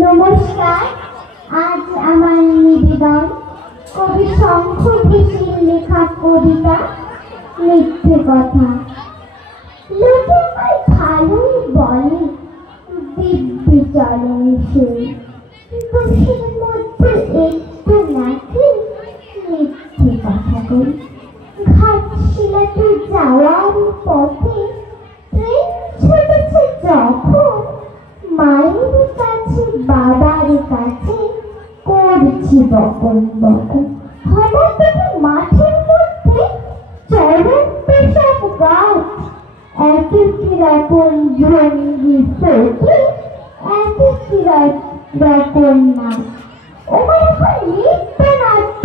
নমস্কার। আজ আমার নিবেদন কবি শঙ্খ ঘোষের লেখা কবিতা মিথ্যে কথা। লোকে আমায় ভালোই বলে দিব্যি চরণ সেই, দোষের মধ্যে একটু নাকি মিথ্যে কথা কই। ঘাটশিলাতে যাওয়ার পথে ট্রেন ছুটেছে যখন, মায়ের কাছে বাবার কাছে করছি বকন বকন। হঠাৎ মাঠের মধ্যে চরণ পেশাব গাছ, এক এক রকম ভঙ্গি চোখে এক এক রকম নাচ। ওমা এখন নৃত্য নাট্য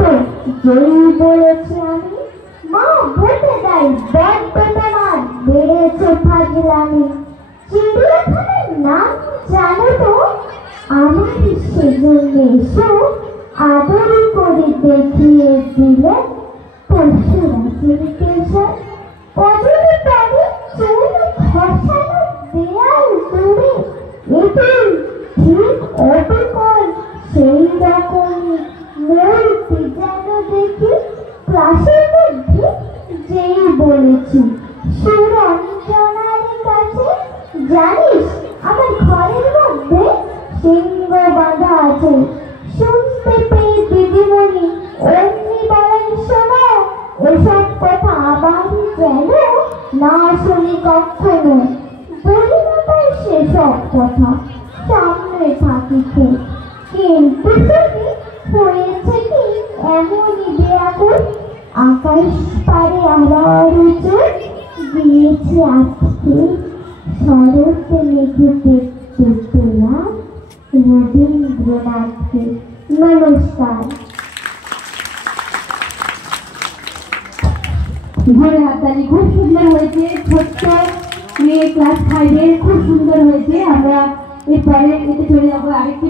যেই বলেছি আমি, মা বলতে দেয় বড্ড তোমার বেড়েছে ফাজলামি। চিড়িয়াখানার নাম জানো তো? আমার সেজন্য এসো আদর করে দেখিয়ে দিলে পশুরাজের কেশর। পদরে পদে চুল খসানো দেয়াল দূরে, এতে ঠিক অবিকল সেই রকমই মূর্তি যেন দেখি। ক্লাসের মধ্যে যেই বলেছি সুরঞ্জনার কাছে, জানিস আমার ঘরের মধ্যে সিংহ বাঁধা আছে। শুনতে পেয়ে দিদিমণি অমনি বলেন, শোনো এসব কথা আবার যেন না শুনি কখনো। বলি না তাই সেসব কথা, সামনে থাকি খুব। কিন্তু শুনি হয়েছে কি এমনই বেয়াকুল, আকাশ পারে আবার উঁচু দিয়েছে আজকে শরৎ মেঘেতে পেলাম রবীন্দ্রনাথকে। নমস্কার। ঘরে হাততালি খুব সুন্দর হয়েছে। ছোট্ট মেয়ে ক্লাস 5 খুব সুন্দর হয়েছে। আমরা এরপরে এতে চলে যাবো আরেকটি